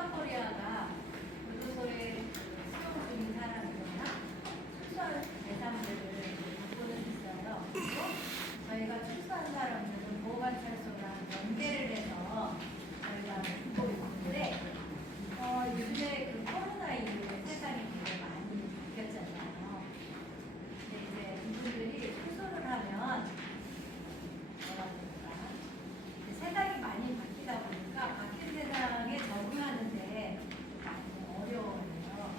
아사코리아가 교도소에 수용 중인 사람이거나 출소할 대상들을 바꾸는 있어요. 그리고 저희가 출소한 사람들은 보호관찰소랑 연계를 해서 저희가 보고 있는데 요즘에 그 코로나 이후에 세상이 되게 많이 바뀌었잖아요. 근데 이제 이분들이 출소를 하면 세상이 많이 바뀌다 보니까 바뀐 세상에 적응하는데 많이 어려워요.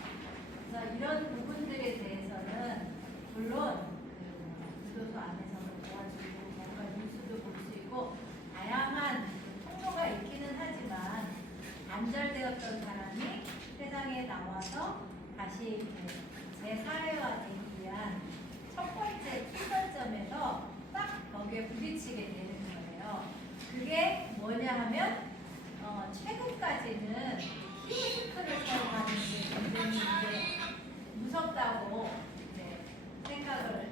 그래서 이런 부분들에 대해서는 물론 그 교도소 안에서도 도와주고 뭔가 뉴스도 볼 수 있고 다양한 통로가 있기는 하지만 단절되었던 사람이 세상에 나와서 다시 재사회화되기 위한 첫 번째 출발점에서 딱 거기에 부딪히게 되는 거예요. 그게 뭐냐 하면 최근까지는 키오스크를 사용하는 게 굉장히 이제 무섭다고 이제 생각을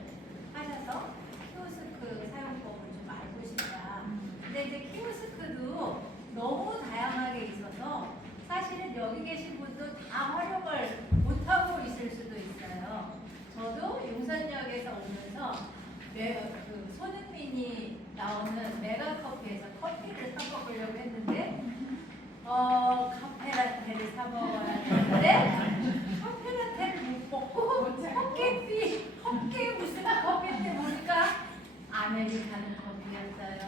하셔서 키오스크 사용법을 좀 알고 싶다. 근데 이제 키오스크도 너무 다양하게 있어서 사실은 여기 계신 분도 다 활용을 못하고 있을 수도 있어요. 저도 용산역에서 오면서 그 손흥민이 나오는 메가커피에서 커피를 사 먹으려고 했는데 카페라테를 사 먹어야 되는데 카페라테를 못 먹고 헛개 무슨 커피인지 모르니까 아메리카노 커피였어요.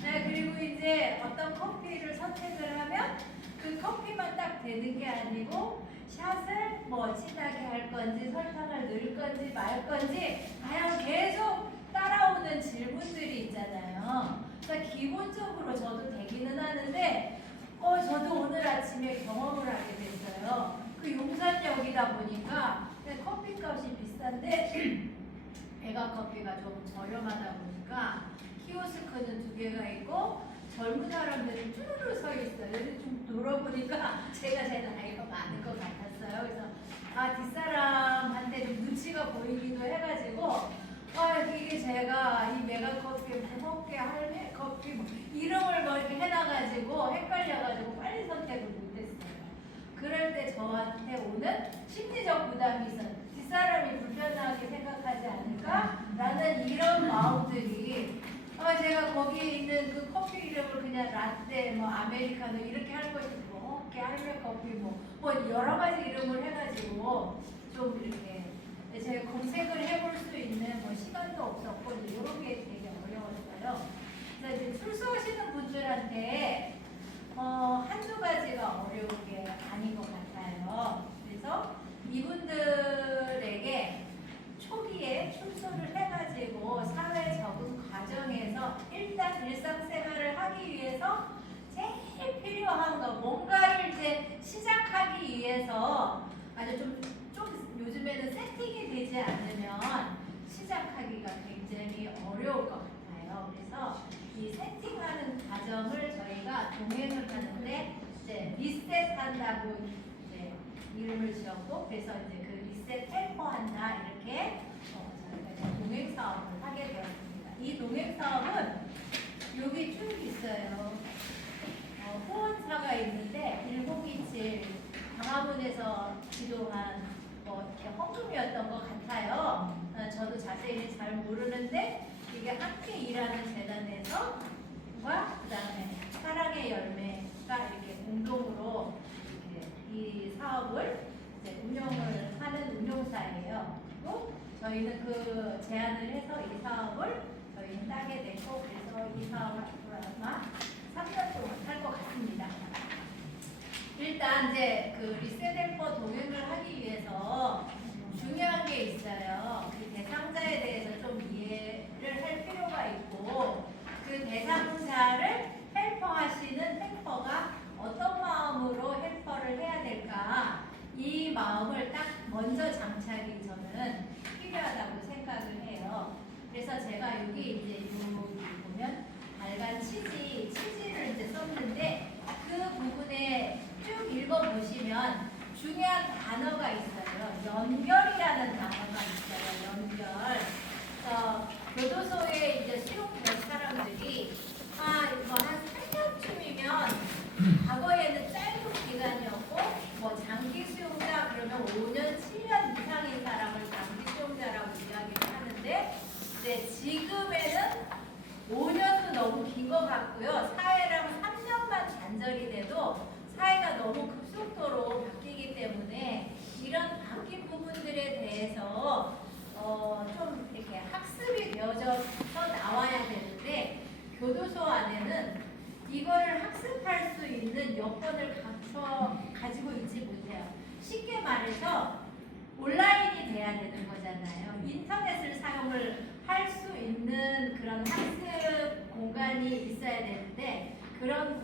네, 그리고 이제 어떤 커피를 선택을 하면 그 커피만 딱 되는 게 아니고 샷을 뭐 진하게 할 건지 설탕을 넣을 건지 말 건지 다양 계속 따라오는 질문들이 있잖아요. 그러니까 기본적으로 저도 되기는 하는데 저도 오늘 아침에 경험을 하게 됐어요. 그 용산역이다 보니까 커피값이 비싼데 메가커피가 좀 저렴하다 보니까 키오스크는 2개가 있고 젊은 사람들이 쭈르르 서 있어요. 여기 좀 돌아보니까 제가 제일 나이가 많은 것 같았어요. 그래서 뒷사람한테 좀 눈치가 보이기도 해가지고 이게 제가 이 메가커피, 무겁게 할매 커피 이름을 뭐 이렇게 해놔가지고 헷갈려가지고 빨리 선택을 못했어요. 그럴 때 저한테 오는 심리적 부담이 있어요. 뒷사람이 불편하게 생각하지 않을까라는 이런 마음들이 제가 거기에 있는 그 커피 이름을 그냥 라떼, 뭐 아메리카노 이렇게 할 것이고 할매 커피 뭐 여러 가지 이름을 해가지고 좀 이렇게 제가 검색을 해볼 수 있는 시간도 없었고 이런 게 되게 어려웠어요. 그래서 이제 출소하시는 분들한테 한두 가지가 어려운 게 아닌 것 같아요. 그래서 이분들에게 초기에 출소를 해가지고 사회 적응 과정에서 일단 일상생활을 하기 위해서 제일 필요한 거 뭔가를 이제 시작하기 위해서 아주 좀 요즘에는 세팅이 되지 않으면 시작하기가 굉장히 어려울 것 같아요. 그래서 이 세팅하는 과정을 저희가 동행을 하는데 이제 리셋한다고 이제 이름을 지었고 그래서 이제 그 리셋 헬퍼한다 이렇게 저희가 이제 동행 사업을 하게 되었습니다. 이 동행 사업은 여기 쭉 있어요. 후원사가 있는데 1027 광화문에서 지도한 이렇게 헌금이었던 것 같아요. 저도 자세히 잘 모르는데 이게 함께 일하는 재단에서 그다음에 사랑의 열매가 이렇게 공동으로 이렇게 이 사업을 이제 운영을 하는 운용사예요. 그리고 저희는 그 제안을 해서 이 사업을 저희는 따게 됐고 그래서 이 사업을 아마 3년 동안 할 것 같습니다. 일단 이제 그 리셋 동행을 하기 위해서 중요한 게 있어요. 그 대상자에 대해서 좀 이해를 할 필요가 있고 그 대상자를 헬퍼하시는 헬퍼가 어떤 마음으로 헬퍼를 해야 될까 이 마음을 딱 먼저 장착이 저는 필요하다고 생각을 해요. 그래서 제가 여기 이제 보면 발간 치지를 이제 썼는데 그 부분에 쭉 읽어보시면 중요한 단어가 있어요. 연결이라는 단어가 있어요. 연결. 교도소에 이제 수용될 사람들이 이거 한 3년쯤이면 과거에는 짧은 기간이었고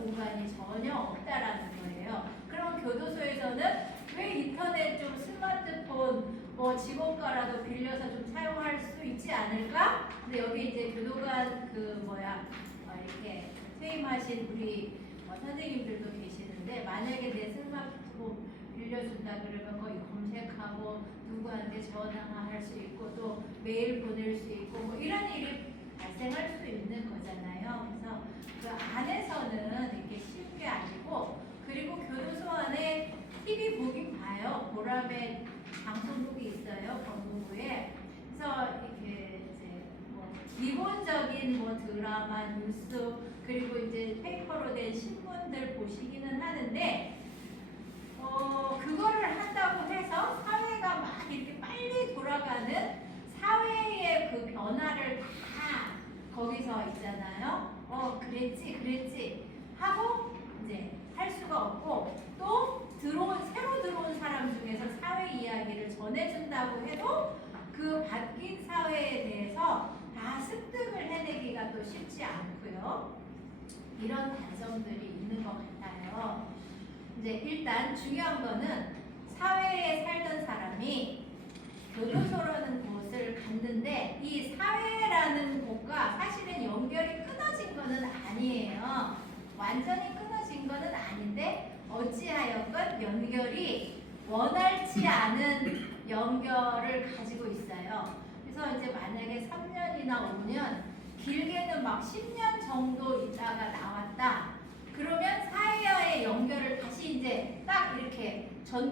공간이 전혀 없다라는 거예요. 그럼 교도소에서는 왜 인터넷 좀 스마트폰 뭐 직원과라도 빌려서 좀 사용할 수 있지 않을까? 근데 여기 이제 교도관 이렇게 퇴임하신 우리 선생님들도 계시는데 만약에 내 스마트폰 빌려준다 그러면 거기 검색하고 누구한테 전화할 수 있고 또 메일 보낼 수 있고 뭐 이런 일이 발생할 수 있는 거잖아요. 그래서 그 안에서는 이렇게 쉬운 게 아니고 그리고 교도소 안에 TV 보긴 봐요. 보람의 방송국이 있어요. 법무부에. 그래서 이렇게 이제 뭐 기본적인 뭐 드라마, 뉴스 그리고 이제 페이퍼로 된 신문들 보시기는 하는데 그거를 한다고 해서 사회가 막 이렇게 빨리 돌아가는 사회의 그 변화를 다 거기서 있잖아요. 그랬지 하고 이제 할 수가 없고 또 새로 들어온 사람 중에서 사회 이야기를 전해준다고 해도 그 바뀐 사회에 대해서 다 습득을 해내기가 또 쉽지 않고요. 이런 단점들이 있는 것 같아요. 이제 일단 중요한 거는 사회에 살던 사람이 교도소라는 곳을 갔는데 이 사회라는 곳과 사실은 연결이 끊어진 거는 아니에요. 완전히 끊어진 거는 아닌데 어찌하여건 연결이 원활치 않은 연결을 가지고 있어요. 그래서 이제 만약에 3년이나 5년 길게는 막 10년 정도 있다가 나왔다. 그러면 사회와의 연결을 다시 이제 딱 이렇게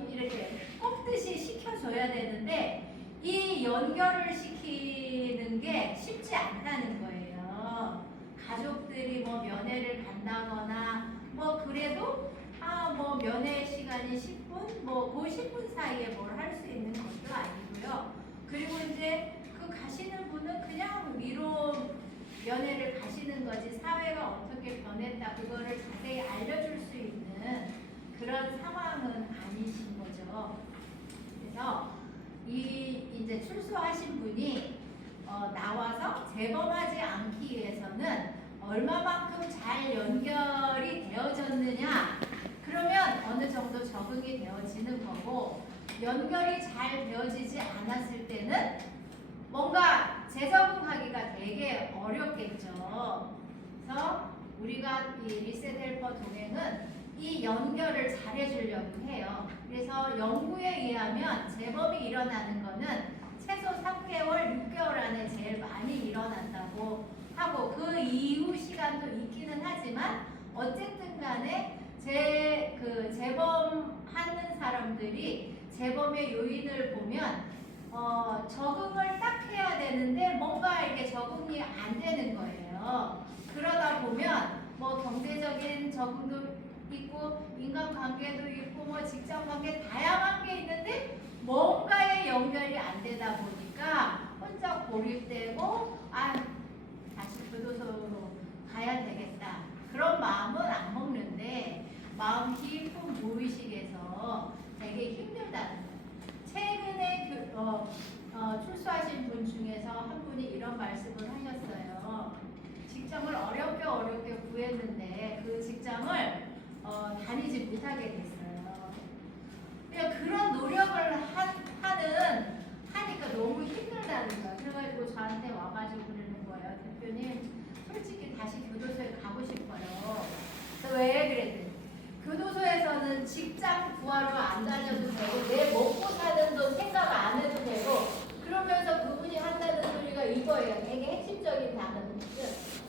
이렇게 꼽듯이 시켜줘야 되는데 이 연결을 시키는 게 쉽지 않다는 거예요. 가족들이 뭐 면회를 간다거나 뭐 그래도 뭐 면회 시간이 10분 그 10분 사이에 뭘 할 수 있는 것도 아니고요. 그리고 이제 그 가시는 분은 그냥 위로 면회를 가시는 거지 사회가 어떻게 변했다 그거를 자세히 알려줄 수 있는 그런 상황은 아니신 거죠. 그래서 이제 출소하신 분이 나와서 재범하지 않기 위해서는 얼마만큼 잘 연결이 되어졌느냐 그러면 어느 정도 적응이 되어지는 거고 연결이 잘 되어지지 않았을 때는 뭔가 재적응하기가 되게 어렵겠죠. 그래서 우리가 이 리셋 헬퍼 동행은 이 연결을 잘 해주려고 해요. 그래서 연구에 의하면 재범이 일어나는 거는 최소 3개월, 6개월 안에 제일 많이 일어난다고 하고 그 이후 시간도 있기는 하지만 어쨌든 간에 재범하는 사람들이 재범의 요인을 보면 적응을 딱 해야 되는데 뭔가 이렇게 적응이 안 되는 거예요. 그러다 보면 뭐 경제적인 적응도 있고 인간관계도 있고 뭐 직장관계 다양한 게 있는데 뭔가의 연결이 안 되다 보니까 혼자 고립되고 다시 교도소로 가야 되겠다 그런 마음은 안 먹는데 마음 깊은 무의식에서 되게 힘들다는 거예요. 최근에 출소하신 분 중에서 한 분이 이런 말씀을 하셨어요. 직장을 어렵게 구했는데 그 직장을 다니지 못하게 됐어요. 그러니까 그런 노력을 하니까 너무 힘들다는 거야. 그래가지고 저한테 와가지고 그러는 거예요. 대표님, 솔직히 다시 교도소에 가고 싶어요. 그래서 왜 그랬더니 교도소에서는 직장 구하러 안 다녀도 되고 내 먹고 사는 돈 생각 안 해도 되고 그러면서 그분이 한다는 소리가 이거예요. 되게 핵심적인 단어는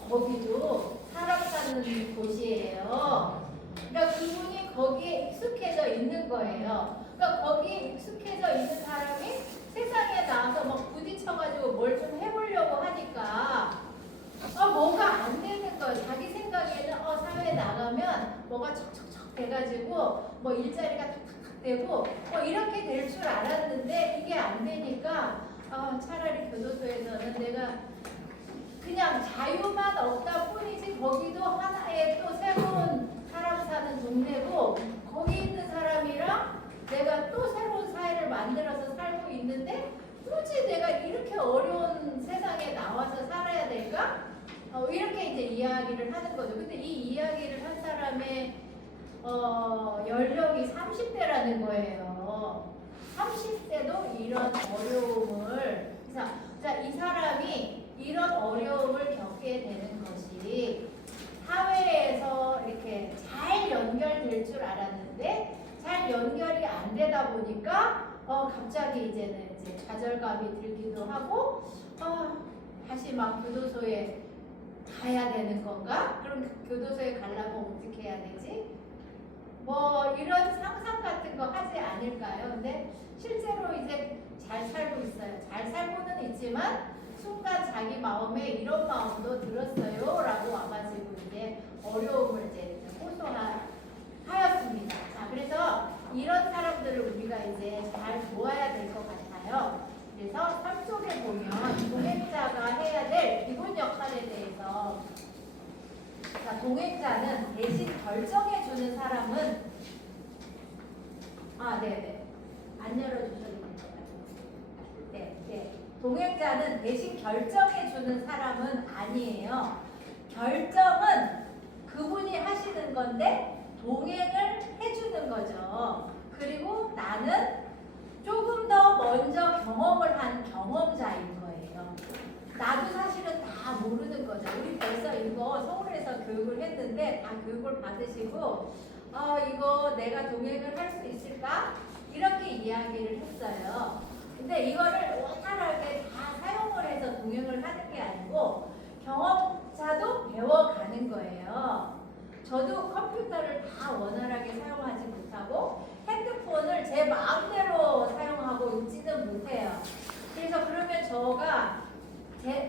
거기도 사람 사는 곳이에요. 그러니까 그분이 거기에 익숙해져 있는 거예요. 그러니까 거기에 익숙해져 있는 사람이 세상에 나와서 막 부딪혀가지고 뭘 좀 해보려고 하니까 뭐가 안 되는 거예요. 자기 생각에는 사회에 나가면 뭐가 척척척 돼가지고 뭐 일자리가 탁탁탁 되고 뭐 이렇게 될 줄 알았는데 이게 안 되니까 차라리 교도소에서는 내가 그냥 자유만 없다 뿐이지 거기도 하나의 또 새로운 사람 사는 동네고 거기 있는 사람이랑 내가 또 새로운 사회를 만들어서 살고 있는데 굳이 내가 이렇게 어려운 세상에 나와서 살아야 될까? 이렇게 이제 이야기를 하는 거죠. 근데 이 이야기를 한 사람의 연령이 30대라는 거예요. 30대도 이런 어려움을, 자, 이 사람이 이런 어려움을 겪게 되는 것이 사회에서 이렇게 잘 연결될 줄 알았는데 잘 연결이 안 되다 보니까 갑자기 이제는 이제 좌절감이 들기도 하고 다시 막 교도소에 가야 되는 건가? 그럼 교도소에 가려면 어떻게 해야 되지? 뭐 이런 상상 같은 거 하지 않을까요? 근데 실제로 이제 잘 살고 있어요. 잘 살고는 있지만 순간 자기 마음에 이런 마음도 들었어요 라고 와가지고 이제 어려움을 이제 호소하였습니다. 자, 그래서 이런 사람들을 우리가 이제 잘 도와야 될 것 같아요. 그래서 3쪽에 보면 동행자가 해야 될 기본 역할에 대해서, 자, 동행자는 대신 결정해 주는 사람은, 네네, 안 열어주셔도 될 것 같아요. 네. 동행자는 대신 결정해 주는 사람은 아니에요. 결정은 그분이 하시는 건데 동행을 해주는 거죠. 그리고 나는 조금 더 먼저 경험을 한 경험자인 거예요. 나도 사실은 다 모르는 거죠. 우리 벌써 이거 서울에서 교육을 했는데 다 교육을 받으시고 이거 내가 동행을 할 수 있을까? 이렇게 이야기를 했어요. 근데 이거를 원활하게 다 사용을 해서 동행을 하는 게 아니고 경험자도 배워가는 거예요. 저도 컴퓨터를 다 원활하게 사용하지 못하고 핸드폰을 제 마음대로 사용하고 있지는 못해요. 그래서 그러면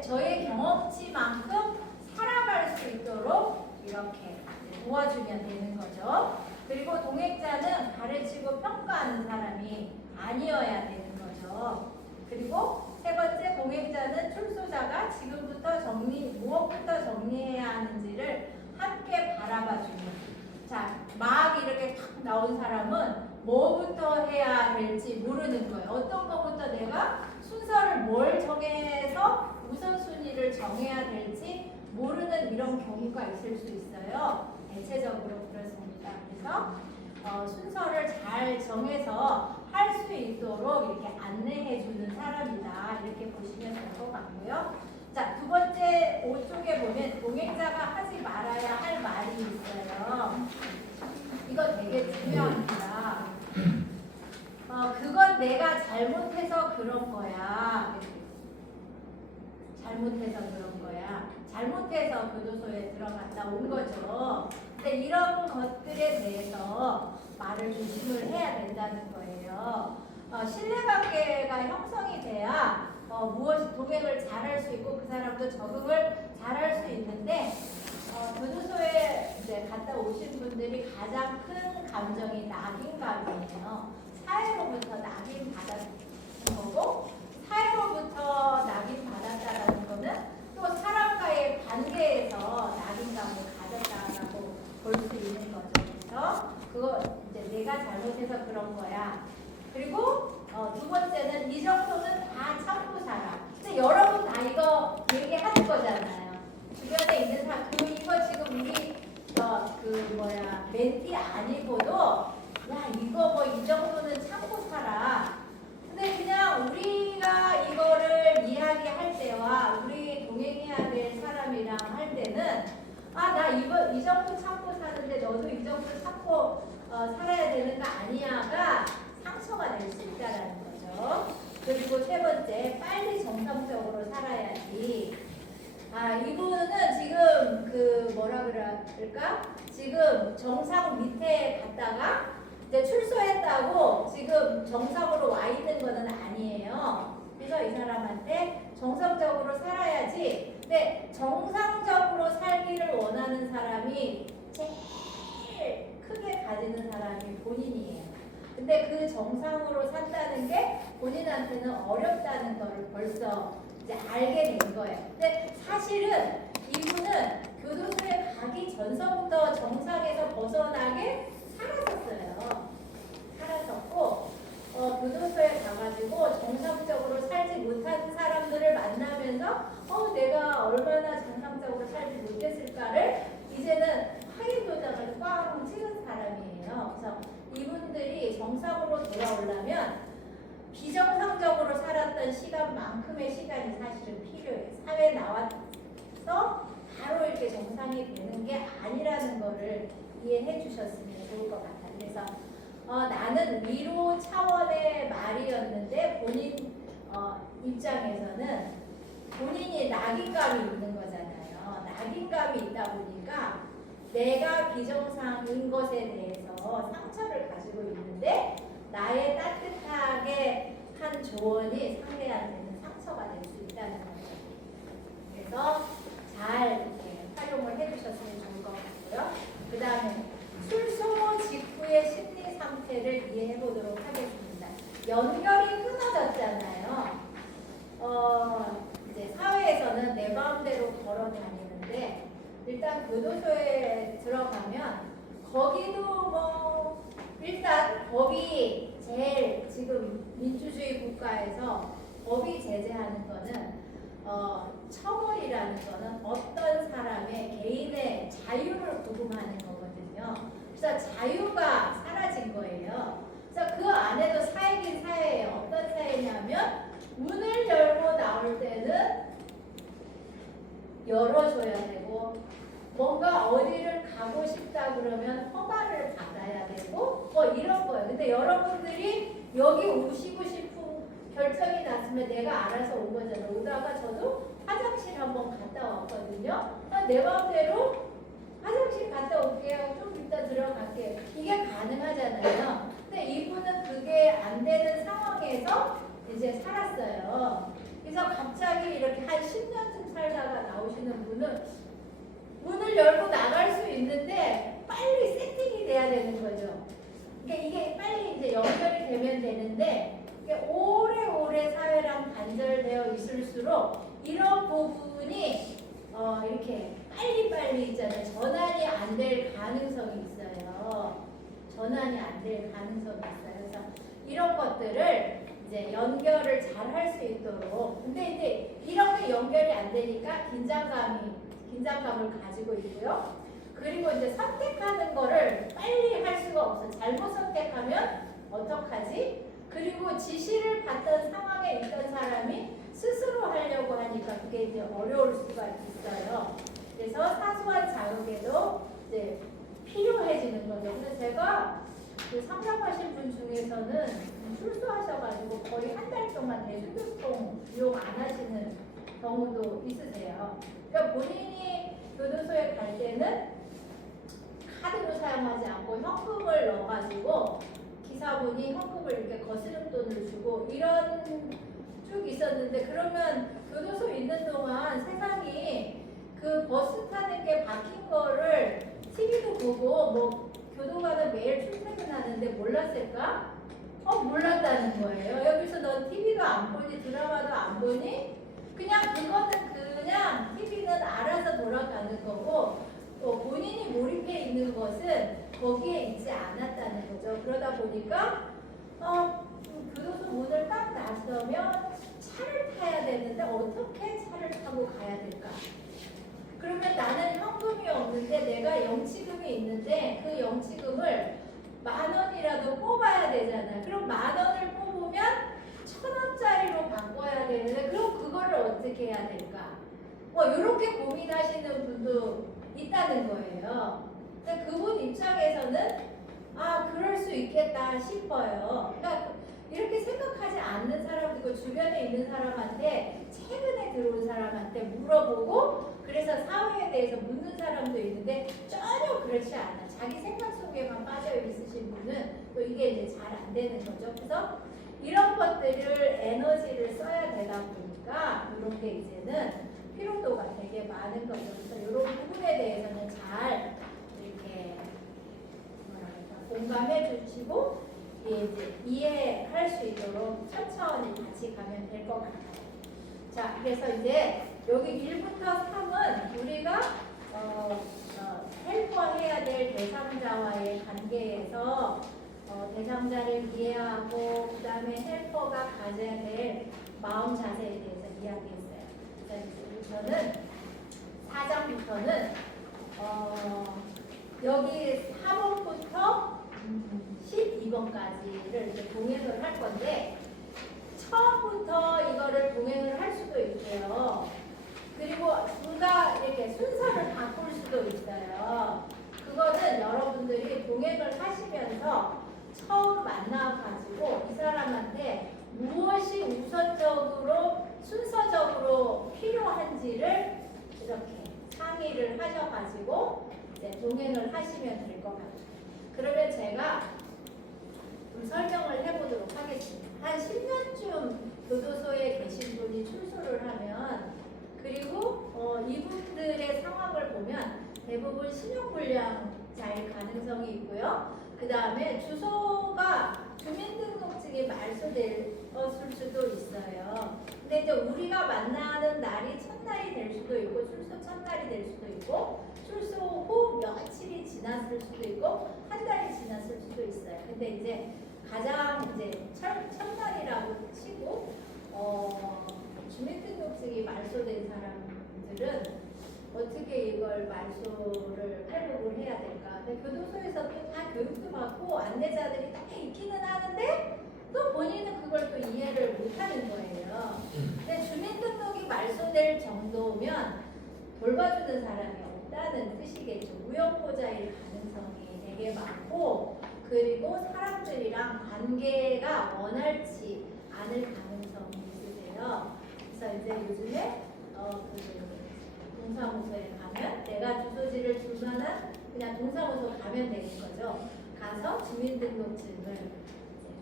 저의 경험치만큼 살아갈 수 있도록 이렇게 도와주면 되는 거죠. 그리고 동행자는 가르치고 평가하는 사람이 아니어야 되는 거죠. 그리고 세 번째, 동행자는 출소자가 지금부터 무엇부터 정리해야 하는지를 함께 바라봐주는. 자, 막 이렇게 탁 나온 사람은 뭐부터 해야 될지 모르는 거예요. 어떤 것부터 내가 순서를 뭘 정해서 우선순위를 정해야 될지 모르는 이런 경우가 있을 수 있어요. 대체적으로 그렇습니다. 그래서 순서를 잘 정해서 할 수 있도록 이렇게 안내해 주는 사람이다. 이렇게 보시면 될 것 같고요. 자, 두 번째 5쪽에 보면 동행자가 하지 말아야 할 말이 있어요. 이거 되게 중요합니다. 그건 내가 잘못해서 그런 거야. 잘못해서 그런 거야. 잘못해서 교도소에 들어갔다 온 거죠. 근데 이런 것들에 대해서 말을 조심을 해야 된다는 거예요. 신뢰관계가 형성이 돼야 무엇이 동행을 잘할 수 있고 그 사람도 적응을 잘할 수 있는데 교도소에 이제 갔다 오신 분들이 가장 큰 감정이 낙인감이에요. 사회로부터 낙인 받았는 거고, 사회로부터 낙인 받았다라는 거는 또 사람과의 관계에서 낙인감을 가졌다라고 볼 수 있는 거죠. 그래서 그거 이제 내가 잘못해서 그런 거야. 그리고 두 번째는 이 정도는 다 참고 살아. 근데 여러분 다 이거 얘기하는 거잖아요. 주변에 있는 사람, 이거 지금 우리 멘티 아니고도 야 이거 뭐 이 정도는 참고 살아. 근데 그냥 우리가 이거를 이야기할 때와 우리 동행해야 될 사람이랑 할 때는 나 이거 이 정도 참고 사는데 너도 이 정도 참고 살아야 되는 거 아니야가 상처가 될 수 있다라는 거죠. 그리고 세 번째, 빨리 정상적으로 살아야지. 이분은 지금 뭐라 그럴까? 지금 정상 밑에 갔다가 이제 출소했다고 지금 정상으로 와 있는 거는 아니에요. 그래서 이 사람한테 정상적으로 살아야지. 근데 정상적으로 살기를 원하는 사람이 제일 크게 가지는 사람이 본인이에요. 근데 그 정상으로 산다는 게 본인한테는 어렵다는 거를 벌써 이제 알게 된 거예요. 근데 사실은 이분은 교도소에 가기 전서부터 정상에서 벗어나게 살았었고 교도소에 가가지고 정상적으로 살지 못한 사람들을 만나면서 내가 얼마나 정상적으로 살 돌아오려면 비정상적으로 살았던 시간만큼의 시간이 사실은 필요해요. 사회에 나와서 바로 이렇게 정상이 되는 게 아니라는 거를 이해해 주셨으면 좋을 것 같아요. 그래서 나는 위로 차원의 말이었는데 본인 입장에서는 본인이 낙인감이 있는 거잖아요. 낙인감이 있다 보니까 내가 비정상인 것에 대해서 상처를 가지고 있는데 나의 따뜻하게 한 조언이 상대한테는 상처가 될 수 있다는 거죠. 그래서 잘 이렇게 활용을 해주셨으면 좋을 것 같고요. 그 다음에 출소 직후의 심리 상태를 이해해 보도록 하겠습니다. 연결이 끊어졌잖아요. 이제 사회에서는 내 마음대로 걸어 다니는데 일단 교도소에 들어가면 거기도 뭐 일단 법이 제일 지금 민주주의 국가에서 법이 제재하는 거는 처벌이라는 거는 어떤 사람의 개인의 자유를 구금하는 거거든요. 그래서 자유가 사라진 거예요. 그래서 그 안에도 사회긴 사회예요. 어떤 사회냐면 문을 열고 나올 때는 열어줘야 되고 뭔가 어디를 가고 싶다 그러면 허가를 받아야 되고 뭐 이런 거예요. 근데 여러분들이 여기 오시고 싶은 결정이 났으면 내가 알아서 온 거잖아요. 오다가 저도 화장실 한번 갔다 왔거든요. 내 마음대로 화장실 갔다 올게요. 좀 이따 들어갈게요. 이게 가능하잖아요. 근데 이분은 그게 안 되는 상황에서 이제 살았어요. 그래서 갑자기 이렇게 한 10년쯤 살다가 나오시는 분은 문을 열고 나갈 수 있는데 빨리 세팅이 돼야 되는 거죠. 그러니까 이게 빨리 이제 연결이 되면 되는데 이게 오래오래 사회랑 단절되어 있을수록 이런 부분이 이렇게 빨리빨리 있잖아요. 전환이 안 될 가능성이 있어요. 전환이 안 될 가능성이 있어요. 그래서 이런 것들을 이제 연결을 잘 할 수 있도록. 근데 이제 이런 게 연결이 안 되니까 긴장감을 가지고 있고요. 그리고 이제 선택하는 거를 빨리 할 수가 없어. 잘못 선택하면 어떡하지? 그리고 지시를 받던 상황에 있던 사람이 스스로 하려고 하니까 그게 이제 어려울 수가 있어요. 그래서 사소한 자극에도 이제 필요해지는 거죠. 그래서 제가 그 상담하신 분 중에서는 출소하셔가지고 거의 한 달 동안 대중교통 이용 안 하시는 경우도 있으세요. 그러니까 본인이 교도소에 갈 때는 카드로 사용하지 않고 현금을 넣어가지고 기사분이 현금을 이렇게 거스름 돈을 주고 이런 쭉 있었는데 그러면 교도소 있는 동안 세상이 그 버스 타는 게 바뀐 거를 TV도 보고 뭐 교도관은 매일 출퇴근하는데 몰랐을까? 몰랐다는 거예요. 여기서 넌 TV도 안 보니 드라마도 안 보니? 그냥 그거는 그냥 TV는 알아서 돌아가는 거고 또 본인이 몰입해 있는 것은 거기에 있지 않았다는 거죠. 그러다 보니까 교도소 문을 딱 나서면 차를 타야 되는데 어떻게 차를 타고 가야 될까? 그러면 나는 현금이 없는데 내가 영치금이 있는데 그 영치금을 10,000원이라도 뽑아야 되잖아요. 그럼 10,000원을 뽑으면 1,000원짜리로 바꿔야 되는데 그럼 그거를 어떻게 해야 될까? 뭐 이렇게 고민하시는 분도 있다는 거예요. 근데 그분 입장에서는 그럴 수 있겠다 싶어요. 그러니까 이렇게 생각하지 않는 사람들고 주변에 있는 사람한테 최근에 들어온 사람한테 물어보고 그래서 사회에 대해서 묻는 사람도 있는데 전혀 그렇지 않아. 자기 생각 속에만 빠져 있으신 분은 또 이게 이제 잘 안 되는 거죠. 그래서 이런 것들을 에너지를 써야 되다 보니까 이런 게 이제는 피로도가 되게 많은 거죠. 그래서 이런 부분에 대해서는 잘 이렇게 공감해 주시고 이제 이해할 수 있도록 천천히 같이 가면 될 것 같아요. 자, 그래서 이제 여기 1부터 3은 우리가 헬퍼해야 될 대상자와의 관계에서 대상자를 이해하고 그 다음에 헬퍼가 가져야 될 마음 자세에 대해서 이야기했어요. 저는 4장부터는 여기 4번부터 12번 2번까지를 이렇게 동행을 할 건데 처음부터 이거를 동행을 할 수도 있고요. 그리고 누가 이렇게 순서를 바꿀 수도 있어요. 그거는 여러분들이 동행을 하시면서 처음 만나가지고 이 사람한테 무엇이 우선적으로 순서적으로 필요한지를 이렇게 상의를 하셔가지고 이제 동행을 하시면 될 것 같아요. 그러면 제가 좀 설명을 해보도록 하겠습니다. 한 10년쯤 교도소에 계신 분이 출소를 하면 그리고 이분들의 상황을 보면 대부분 신용불량자일 가능성이 있고요. 그 다음에 주소가 주민등록증이 말소됐을 수도 있어요. 근데 이제 우리가 만나는 날이 첫날이 될 수도 있고 출소 첫날이 될 수도 있고 출소 후 며칠이 지났을 수도 있고 한 달이 지났을 수도 있어요. 근데 이제 가장 이제 첫날이라고 치고 주민등록증이 말소된 사람들은 어떻게 이걸 말소를 회복을 해야 될까? 근데 교도소에서 또 다 교육도 받고 안내자들이 다 있기는 하는데 또 본인은 그걸 또 이해를 못하는 거예요. 근데 주민등록이 말소될 정도면 돌봐주는 사람이 없다는 뜻이겠죠. 우영보자일 가능성이 되게 많고 그리고 사람들이랑 관계가 원활치 않을 가능성이 있으세요. 그래서 이제 요즘에 동사무소에 가면 내가 주소지를 줄 만한 그냥 동사무소 가면 되는 거죠. 가서 주민등록증을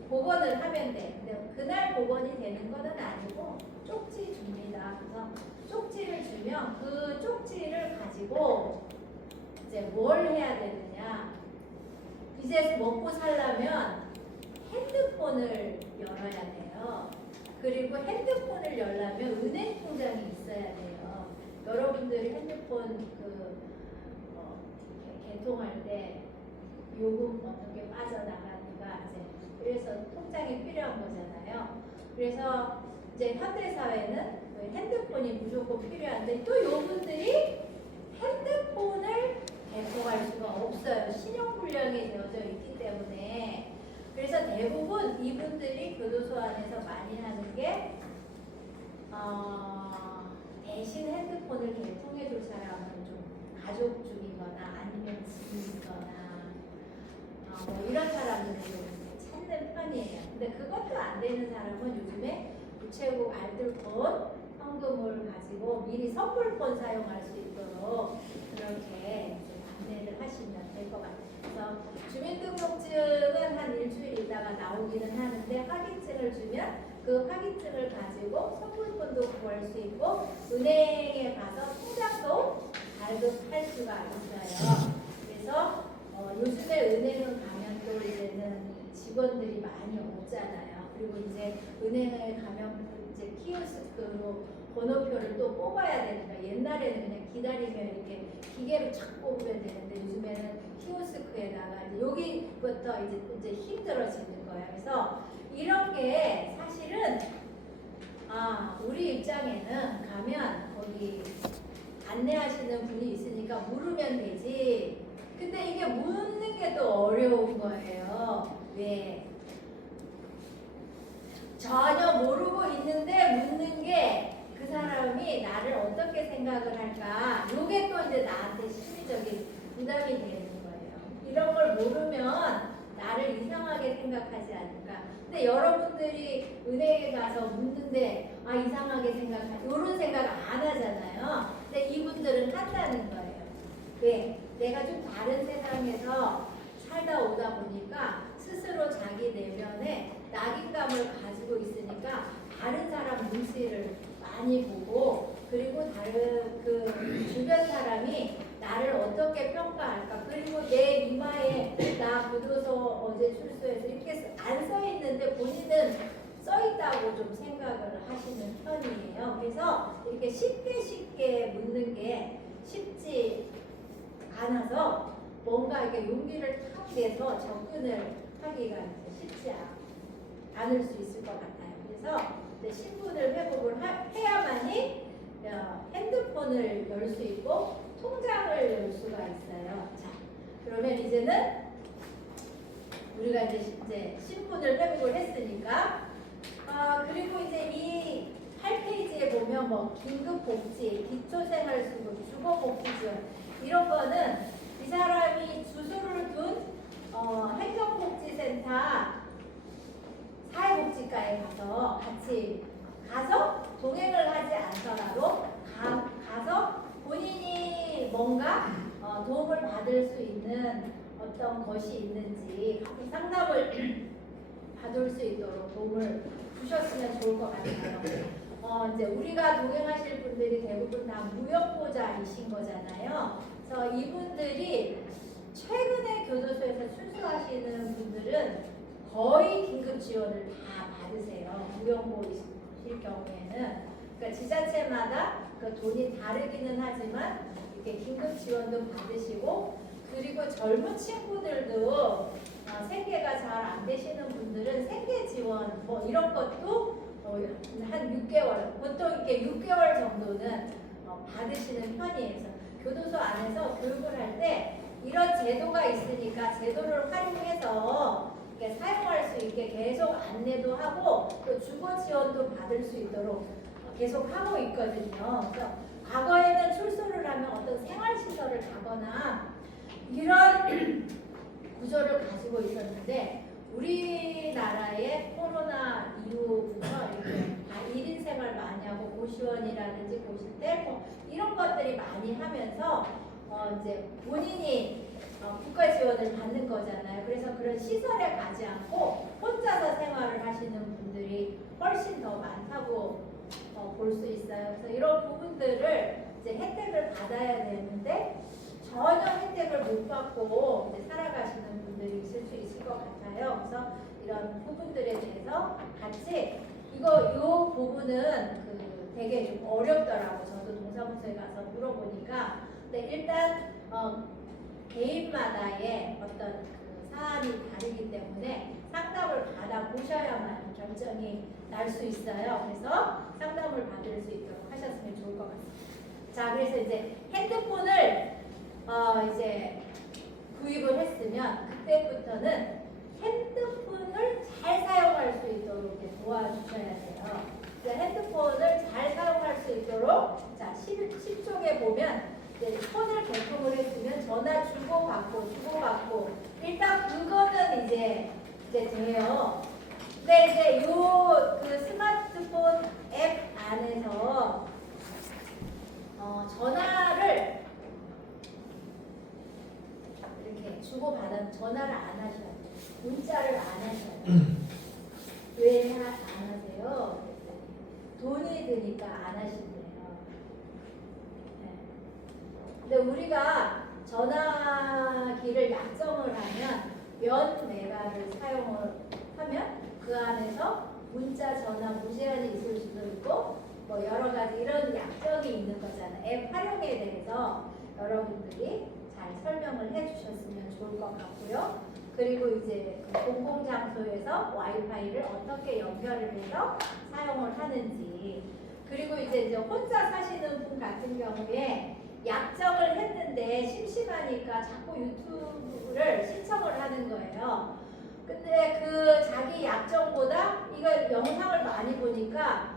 복원을 하면 돼. 근데 그날 복원이 되는 건 아니고 쪽지 줍니다. 그래서 쪽지를 주면 그 쪽지를 가지고 이제 뭘 해야 되느냐. 이제 먹고 살려면 핸드폰을 열어야 돼요. 그리고 핸드폰을 열려면 은행 통장이 있어야 돼요. 여러분들이 핸드폰 개통할 때 요금 어떻게 빠져나가는가 이제 그래서 통장이 필요한 거잖아요. 그래서 이제 현대 사회는 핸드폰이 무조건 필요한데 또 요분들이 핸드폰을 개통할 수가 없어요. 신용불량이 되어져 있기 때문에. 그래서 대부분 이분들이 교도소 안에서 많이 하는 게 대신 핸드폰을 개통해 줄 사람은 좀 가족 중이거나 아니면 지인이거나 뭐 이런 사람들을 좀 찾는 편이에요. 근데 그것도 안 되는 사람은 요즘에 우체국 알뜰폰 현금을 가지고 미리 선불폰 사용할 수 있도록 그렇게 좀 안내를 하시면 될 것 같아요. 그래서 주민등록증은 한 일주일 있다가 나오기는 하는데 확인증을 주면 그 확인증을 가지고 선불폰도 구할 수 있고 은행에 가서 통장도 발급할 수가 있어요. 그래서 요즘에 은행은 가면 또 이제는 직원들이 많이 없잖아요. 그리고 이제 은행에 가면 이제 키오스크로 번호표를 또 뽑아야 되니까 옛날에는 그냥 기다리면 이렇게 기계로 착 뽑으면 되는데 요즘에는 키오스크에다가 여기부터 이제 힘들어지는 거예요. 그래서 이런 게 사실은 우리 입장에는 가면 거기 안내하시는 분이 있으니까 물으면 되지. 근데 이게 묻는 게 또 어려운 거예요. 왜? 전혀 모르고 있는데 묻는 게 그 사람이 나를 어떻게 생각을 할까? 이게 또 이제 나한테 심리적인 부담이 되는 거예요. 이런 걸 모르면 나를 이상하게 생각하지 않을까? 근데 여러분들이 은행에 가서 묻는데 이상하게 생각하 이런 생각 안 하잖아요. 근데 이분들은 한다는 거예요. 왜? 내가 좀 다른 세상에서 살다 오다 보니까 스스로 자기 내면에 낙인감을 가지고 있으니까 다른 사람 눈치를 많이 보고 그리고 다른 그 주변 사람이 나를 어떻게 평가할까? 그리고 내 이마에 나 교도소 어제 출소해서 이렇게 안 써 있는데 본인은 써 있다고 좀 생각을 하시는 편이에요. 그래서 이렇게 쉽게 묻는 게 쉽지 않아서 뭔가 이렇게 용기를 탁 내서 접근을 하기가 쉽지 않을 수 있을 것 같아요. 그래서 신분을 회복을 해야만이 핸드폰을 열 수 있고 통장을 열 수가 있어요. 자, 그러면 이제는 우리가 이제 신분을 회복을 했으니까. 그리고 이제 이 8페이지에 보면 뭐 긴급복지, 기초생활수급, 주거복지지원 이런 거는 이 사람이 주소를 둔 행정복지센터 사회복지과에 가서 동행을 하지 않더라도 가서 본인이 뭔가 도움을 받을 수 있는 어떤 것이 있는지 상담을 받을 수 있도록 도움을 주셨으면 좋을 것 같아요. 이제 우리가 동행하실 분들이 대부분 다 무역보자이신 거잖아요. 그래서 이분들이 최근에 교도소에서 출소하시는 분들은 거의 긴급 지원을 다 받으세요. 무역보이실 경우에는. 그러니까 지자체마다 그 돈이 다르기는 하지만 이렇게 긴급 지원도 받으시고, 그리고 젊은 친구들도 생계가 잘 안 되시는 분들은 생계 지원 뭐 이런 것도 한 6개월, 보통 이렇게 6개월 정도는 받으시는 편이에요. 그래서 교도소 안에서 교육을 할 때 이런 제도가 있으니까 제도를 활용해서 이렇게 사용할 수 있게 계속 안내도 하고 또 주거 지원도 받을 수 있도록 계속 하고 있거든요. 그래서 과거에는 출소를 하면 어떤 생활시설을 가거나 이런 구조를 가지고 있었는데, 우리나라의 코로나 이후부터 이렇게 다 1인 생활 많이 하고 고시원이라든지 고시텔 뭐 이런 것들이 많이 하면서 이제 본인이 국가 지원을 받는 거잖아요. 그래서 그런 시설에 가지 않고 혼자서 생활을 하시는 분들이 훨씬 더 많다고 볼 수 있어요. 그래서 이런 부분들을 이제 혜택을 받아야 되는데 전혀 혜택을 못 받고 이제 살아가시는 분들이 있을 수 있을 것 같아요. 그래서 이런 부분들에 대해서 같이 이 부분은 되게 좀 어렵더라고. 저도 동사무소에 가서 물어보니까. 근데 일단 개인마다의 어떤 그 사안이 다르기 때문에 상담을 받아 보셔야만 결정이 날 수 있어요. 그래서 상담을 받을 수 있도록 하셨으면 좋을 것 같습니다. 자, 그래서 이제 핸드폰을 이제 구입을 했으면 그때부터는 핸드폰을 잘 사용할 수 있도록 이렇게 도와주셔야 돼요. 핸드폰을 잘 사용할 수 있도록, 자, 10쪽에 보면 이제 폰을 개통을 했으면 전화 주고받고 일단 그거는 이제 돼요. 근데 이제 그 스마트폰 앱 안에서 전화를 이렇게 주고받은 전화를 안 하셔야 돼요. 문자를 안 하셔야 돼요. 왜 안 하세요? 돈이 드니까 안 하신대요. 네. 근데 우리가 전화기를 약정을 하면 몇 메가를 사용을 하면 그 안에서 문자, 전화 무제한이 있을 수도 있고 뭐 여러 가지 이런 약정이 있는 거잖아요. 앱 활용에 대해서 여러분들이 잘 설명을 해주셨으면 좋을 것 같고요. 그리고 이제 그 공공장소에서 와이파이를 어떻게 연결을 해서 사용을 하는지, 그리고 이제 혼자 사시는 분 같은 경우에 약정을 했는데 심심하니까 자꾸 유튜브를 신청을 하는 거예요. 근데 그 자기 약정보다 이거 영상을 많이 보니까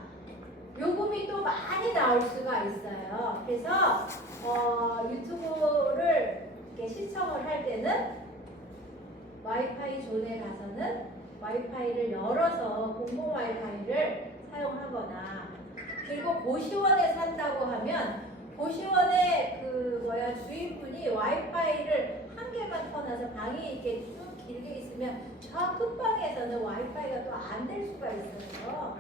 요금이 또 많이 나올 수가 있어요. 그래서 유튜브를 이렇게 시청을 할 때는 와이파이 존에 가서는 와이파이를 열어서 공공 와이파이를 사용하거나, 그리고 고시원에 산다고 하면 고시원에 주인분이 와이파이를 한 개만 터놔서 방이 이렇게 쭉 길게 있으면 저 끝방에서는 와이파이가 또 안 될 수가 있어요.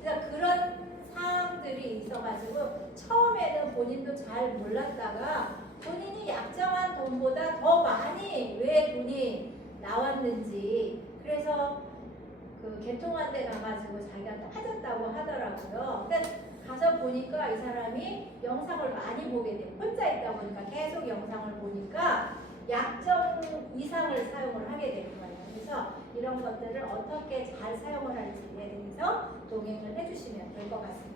그러니까 그런 사항들이 있어가지고 처음에는 본인도 잘 몰랐다가 본인이 약정한 돈보다 더 많이 왜 돈이 나왔는지, 그래서 그 개통한 데 가가지고 자기가 따졌다고 하더라고요. 그러니까 가서 보니까 이 사람이 영상을 많이 보게 돼요. 혼자 있다 보니까 계속 영상을 보니까 약정 이상을 사용을 하게 되는 거예요. 그래서 이런 것들을 어떻게 잘 사용을 할지에 대해서 동행을 해주시면 될 것 같습니다.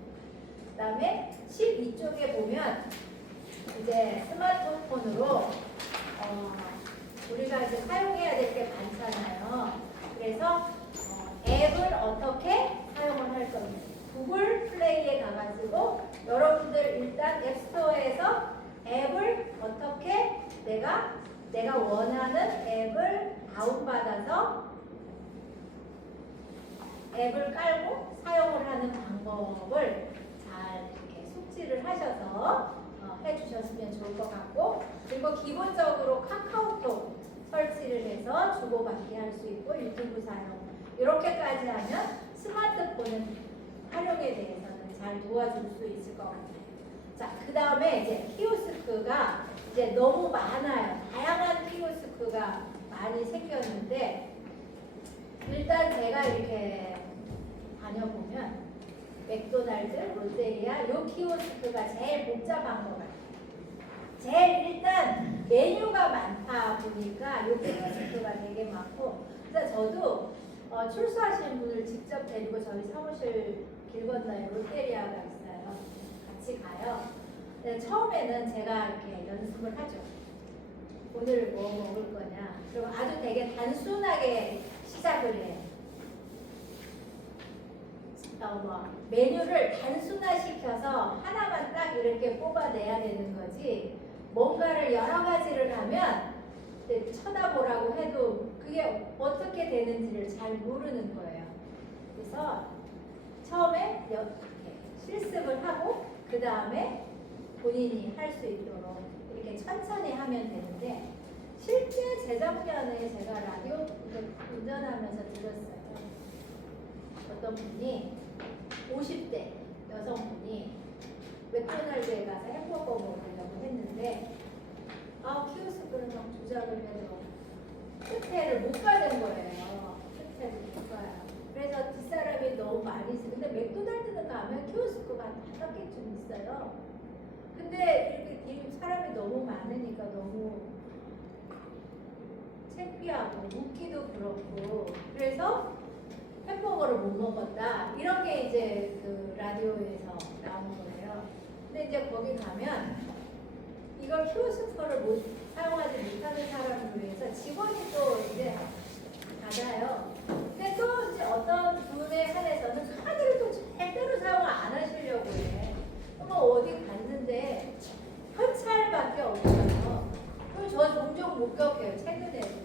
그 다음에 12쪽에 보면 이제 스마트폰으로 우리가 이제 사용해야 될 게 많잖아요. 그래서 앱을 어떻게 사용을 할 건지 구글 플레이에 가가지고 여러분들 일단 앱스토어에서 앱을 어떻게 내가 원하는 앱을 다운받아서 앱을 깔고 사용을 하는 방법을 잘 이렇게 숙지를 하셔서 해주셨으면 좋을 것 같고, 그리고 기본적으로 카카오톡 설치를 해서 주고받기 할 수 있고 유튜브 사용 이렇게까지 하면 스마트폰의 활용에 대해서는 잘 도와줄 수 있을 것 같아요. 자, 그 다음에 이제 키오스크가 이제 너무 많아요. 다양한 키오스크가 많이 생겼는데 일단 제가 이렇게 다녀보면 맥도날드, 롯데리아 요 키오스크가 제일 복잡한 것 같아요. 제일 일단 메뉴가 많다 보니까 요 키오스크가 되게 많고, 그래서 저도 출소하시는 분을 직접 데리고 저희 사무실 길 건너에 롯데리아가 있어요. 같이 가요. 근데 처음에는 제가 이렇게 연습을 하죠. 오늘 뭐 먹을 거냐. 그리고 아주 되게 단순하게 시작을 해요. 메뉴를 단순화시켜서 하나만 딱 이렇게 뽑아내야 되는 거지, 뭔가를 여러 가지를 하면 쳐다보라고 해도 그게 어떻게 되는지를 잘 모르는 거예요. 그래서 처음에 이렇게 실습을 하고 그 다음에 본인이 할 수 있도록 이렇게 천천히 하면 되는데, 실제 재작년에 제가 라디오 운전하면서 들었어요. 어떤 분이 50대 여성분이 맥도날드에 가서 햄버거 먹으려고 했는데 키오스크를 막 조작을 해서 끝에를 못 가는 거예요. 끝에를 못 가요. 그래서 뒷사람이 너무 많이 있어요. 근데 맥도날드는 가면 키오스크가 한 5개쯤 있어요. 근데 이렇게 사람이 너무 많으니까 너무 창피하고 묻기도 그렇고, 그래서 햄버거를 못 먹었다. 이런 게 이제 그 라디오에서 나온 거예요. 근데 이제 거기 가면 이걸 키오스크를 사용하지 못하는 사람을 위해서 직원이 또 이제 받아요. 근데 또 이제 어떤 분에 한해서는 카드를 또 절대로 사용을 안 하시려고 해. 뭐 어디 갔는데 현찰밖에 없어요. 그럼 저 종종 목격해요. 최근에도.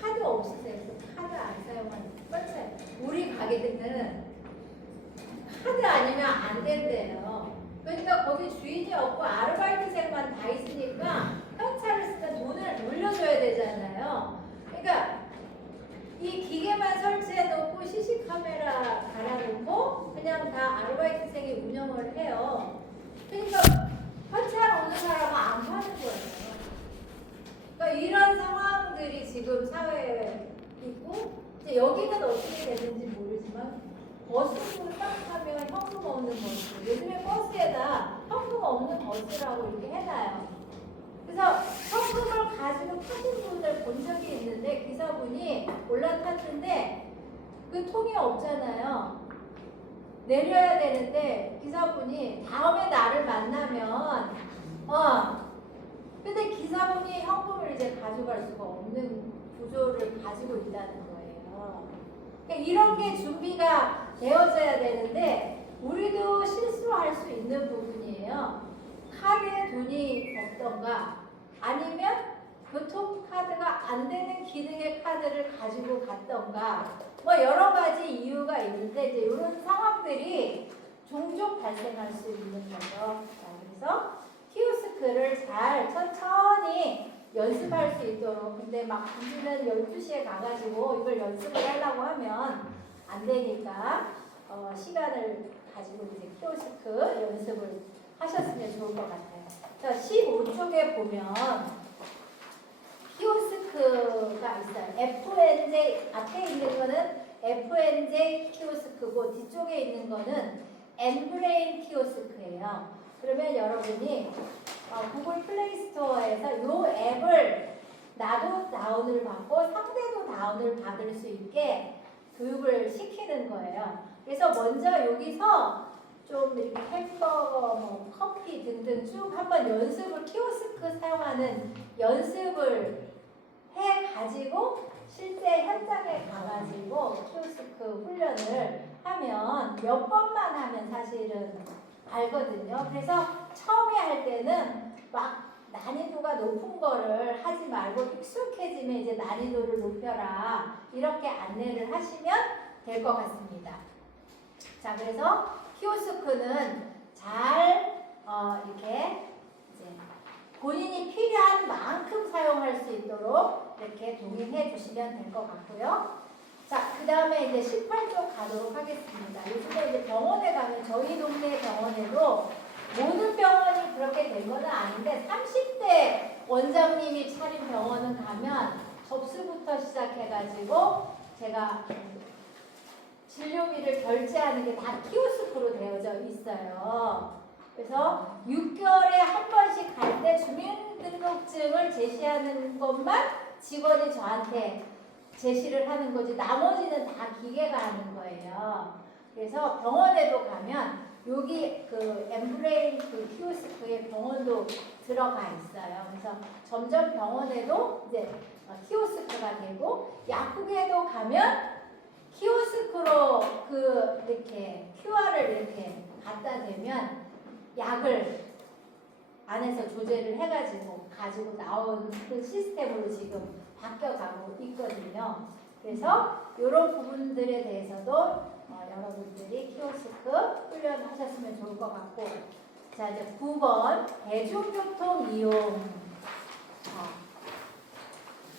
카드 없으세요? 카드 안 사용하는 현찰. 우리 가게들은 카드 아니면 안 된대요. 그러니까 거기 주인이 없고 아르바이트생만 다 있으니까 현찰을 쓰면 돈을 돌려줘야 되잖아요. 그러니까 이 기계만 설치해 놓고 CC 카메라 달아놓고 그냥 다 아르바이트생이 운영을 해요. 그러니까 현찰 오는 사람은 안 파는 거예요. 그러니까 이런 상황들이 지금 사회에 있고, 이제 여기는 어떻게 되는지 모르지만 버스를 딱 타면 현금 없는 버스, 요즘에 버스에다 현금 없는 버스라고 이렇게 해놔요. 그래서 현금을 가지고 타신 분을 본 적이 있는데 기사분이 올라탔는데 그 통이 없잖아요. 내려야 되는데 기사분이 다음에 나를 만나면 근데 기사분이 현금을 이제 가져갈 수가 없는 구조를 가지고 있다는 거예요. 그러니까 이런 게 준비가 되어져야 되는데 우리도 실수할 수 있는 부분이에요. 카드에 돈이 없던가 아니면 교통카드가 안 되는 기능의 카드를 가지고 갔던가 뭐 여러 가지 이유가 있는데 이제 이런 상황들이 종종 발생할 수 있는 거죠. 그래서 키오스크를 잘 천천히 연습할 수 있도록, 근데 막 우리는 12시에 가가지고 이걸 연습을 하려고 하면 안 되니까 시간을 가지고 이제 키오스크 연습을 하셨으면 좋을 것 같아요. 자, 15쪽에 보면 키오스크가 있어요. FNJ 앞에 있는 거는 FNJ 키오스크고 뒤쪽에 있는 거는 엔브레인 키오스크예요. 그러면 여러분이 구글 플레이 스토어에서 이 앱을 나도 다운을 받고 상대도 다운을 받을 수 있게 교육을 시키는 거예요. 그래서 먼저 여기서 좀 이렇게 햄버거, 뭐 커피 등등 쭉 한번 연습을 키오스크 사용하는 연습을 해가지고 실제 현장에 가가지고 키오스크 훈련을 하면 몇 번만 하면 사실은 알거든요. 그래서 처음에 할 때는 막 난이도가 높은 거를 하지 말고 익숙해지면 이제 난이도를 높여라 이렇게 안내를 하시면 될 것 같습니다. 자, 그래서 키오스크는 잘 이렇게 이제 본인이 필요한 만큼 사용할 수 있도록 이렇게 동의해 주시면 될 것 같고요. 자, 그 다음에 이제 18쪽 가도록 하겠습니다. 요즘에 이제 병원에 가면 저희 동네 병원에도 모든 병원이 그렇게 된 건 아닌데 30대 원장님이 차린 병원은 가면 접수부터 시작해가지고 제가 진료비를 결제하는 게 다 키오스크로 되어져 있어요. 그래서 6개월에 한 번씩 갈 때 주민등록증을 제시하는 것만 직원이 저한테 제시를 하는 거지 나머지는 다 기계가 하는 거예요. 그래서 병원에도 가면 여기 그 엠브레인 그 키오스크에 병원도 들어가 있어요. 그래서 점점 병원에도 이제 키오스크가 되고 약국에도 가면 키오스크로 그 이렇게 QR을 이렇게 갖다 대면 약을 안에서 조제를 해가지고 가지고 나온 그 시스템으로 지금 바뀌어가고 있거든요. 그래서 이런 부분들에 대해서도 여러분들이 키오스크 훈련하셨으면 좋을 것 같고, 자 이제 9번 대중교통 이용.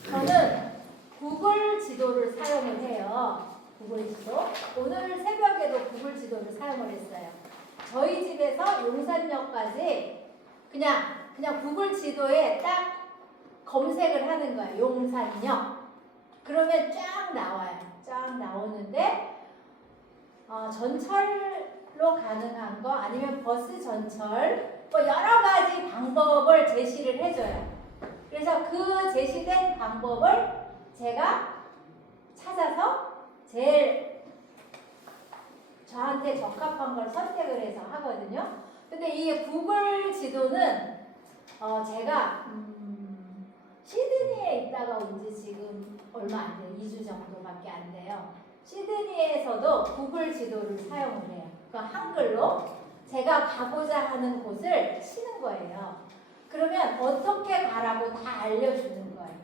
저는 구글 지도를 사용을 해요. 구글 지도. 오늘 새벽에도 구글 지도를 사용을 했어요. 저희 집에서 용산역까지 그냥 구글 지도에 딱 검색을 하는 거예요. 용산역. 그러면 쫙 나와요. 쫙 나오는데 전철로 가능한 거 아니면 버스 전철 뭐 여러 가지 방법을 제시를 해줘요. 그래서 그 제시된 방법을 제가 찾아서 제일 저한테 적합한 걸 선택을 해서 하거든요. 근데 이 구글 지도는 제가 시드니에 있다가 온 지 지금 얼마 안 돼요. 2주 정도밖에 안 돼요. 시드니에서도 구글 지도를 사용을 해요. 그 한글로 제가 가고자 하는 곳을 치는 거예요. 그러면 어떻게 가라고 다 알려주는 거예요.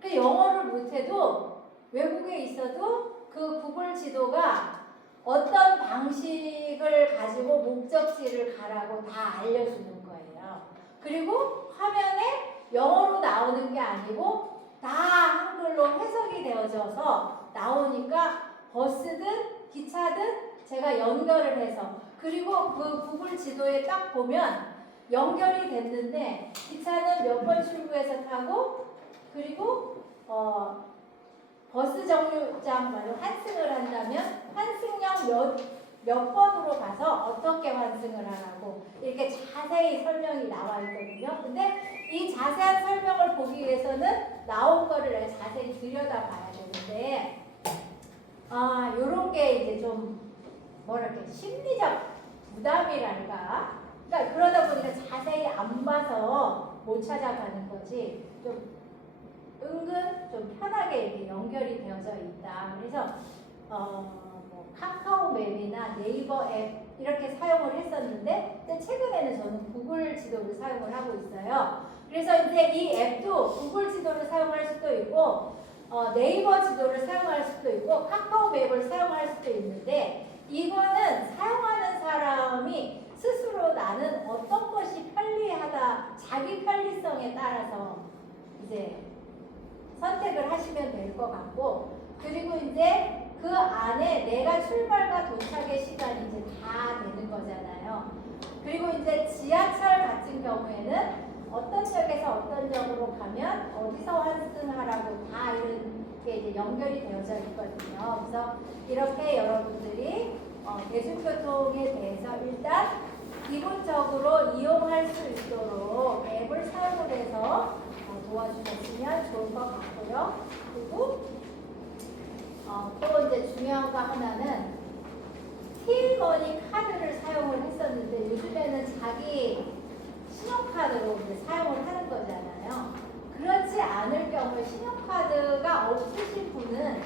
그 영어를 못해도 외국에 있어도 그 구글 지도가 어떤 방식을 가지고 목적지를 가라고 다 알려주는 거예요. 그리고 화면에 영어로 나오는 게 아니고 다 한글로 해석이 되어져서 나오니까 버스든 기차든 제가 연결을 해서, 그리고 그 구글 지도에 딱 보면 연결이 됐는데 기차는 몇 번 출구에서 타고, 그리고 버스 정류장 말로 환승을 한다면 환승역 몇 번으로 가서 어떻게 환승을 하라고 이렇게 자세히 설명이 나와 있거든요. 근데 이 자세한 설명을 보기 위해서는 나온 거를 자세히 들여다봐야 되는데 요런 게 이제 좀 뭐랄까 심리적 부담이랄까, 그러니까 그러다 보니까 자세히 안 봐서 못 찾아가는 거지, 좀 은근 좀 편하게 이렇게 연결이 되어져 있다. 그래서 뭐 카카오 맵이나 네이버 앱 이렇게 사용을 했었는데 최근에는 저는 구글 지도를 사용을 하고 있어요. 그래서 이제 이 앱도 구글 지도를 사용할 수도 있고 네이버 지도를 사용할 수도 있고 카카오 맵을 사용할 수도 있는데, 이거는 사용하는 사람이 스스로 나는 어떤 것이 편리하다, 자기 편리성에 따라서 이제 선택을 하시면 될 것 같고, 그리고 이제 그 안에 내가 출발과 도착의 시간이 이제 다 되는 거잖아요. 그리고 이제 지하철 같은 경우에는 어떤 역에서 어떤 역으로 가면 어디서 환승하라고 다 이런 게 이제 연결이 되어져 있거든요. 그래서 이렇게 여러분들이 대중교통에 대해서 일단 기본적으로 이용할 수 있도록 앱을 사용을 해서 도와주셨으면 좋을 것 같고요. 그리고 또 이제 중요한 거 하나는 T머니 카드를 사용을 했었는데 요즘에는 자기 신용카드로 이제 사용을 하는 거잖아요. 그렇지 않을 경우에 신용카드가 없으신 분은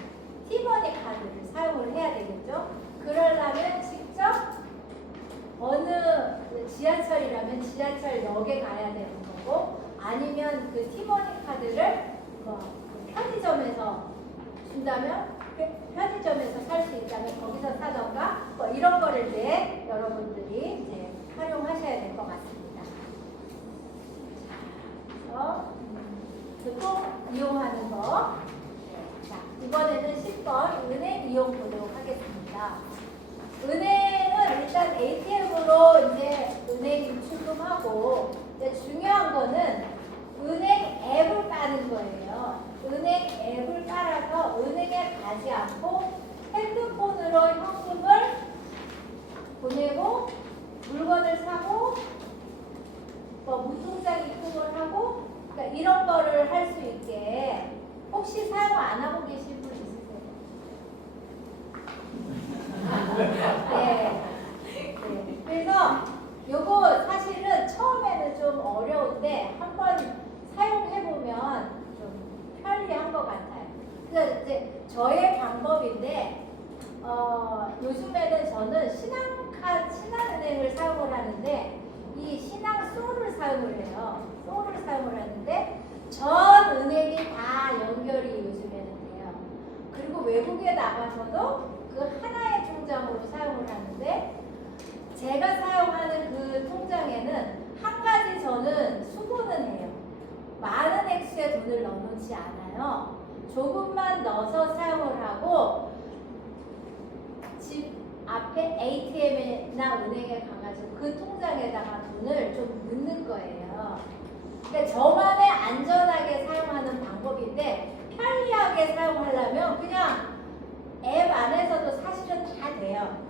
티머니 카드를 사용을 해야 되겠죠. 그러려면 직접 어느 지하철이라면 지하철역에 가야 되는 거고, 아니면 그 티머니 카드를 그 편의점에서 준다면 편의점에서 살 수 있다면 거기서 사던가 뭐 이런 거를 이제 여러분들이 이제 활용하셔야 될 것 같습니다. 자, 그래서 교통 이용하는 거. 자, 이번에는 10번 은행 이용 보도록 하겠습니다. 은행은 일단 ATM으로 이제 은행 출금하고, 이제 중요한 거는 은행 앱을 까는 거예요. 은행 앱을 깔아서 은행에 가지 않고 핸드폰으로 현금을 보내고 물건을 사고 뭐 무통장 입금을 하고, 그러니까 이런 거를 할 수 있게. 혹시 사용 안 하고 계신 분 있으세요? 네. 네. 그래서 요거 사실은 처음에는 좀 어려운데 한번 사용해보면 좀 편리한 것 같아요. 그래서 이제 저의 방법인데, 요즘에는 저는 신한은행을 사용을 하는데, 이 신한소를 사용을 해요. 소를 사용을 하는데, 전 은행이 다 연결이 요즘에는 돼요. 그리고 외국에 나가서도 그 하나의 통장으로 사용을 하는데, 제가 사용하는 그 통장에는 한 가지 저는 수고는 해요. 많은 액수의 돈을 넣어놓지 않아요. 조금만 넣어서 사용을 하고, 집 앞에 ATM이나 은행에 가가지고 그 통장에다가 돈을 좀 넣는 거예요. 그러니까 저만의 안전하게 사용하는 방법인데, 편리하게 사용하려면 그냥 앱 안에서도 사실은 다 돼요.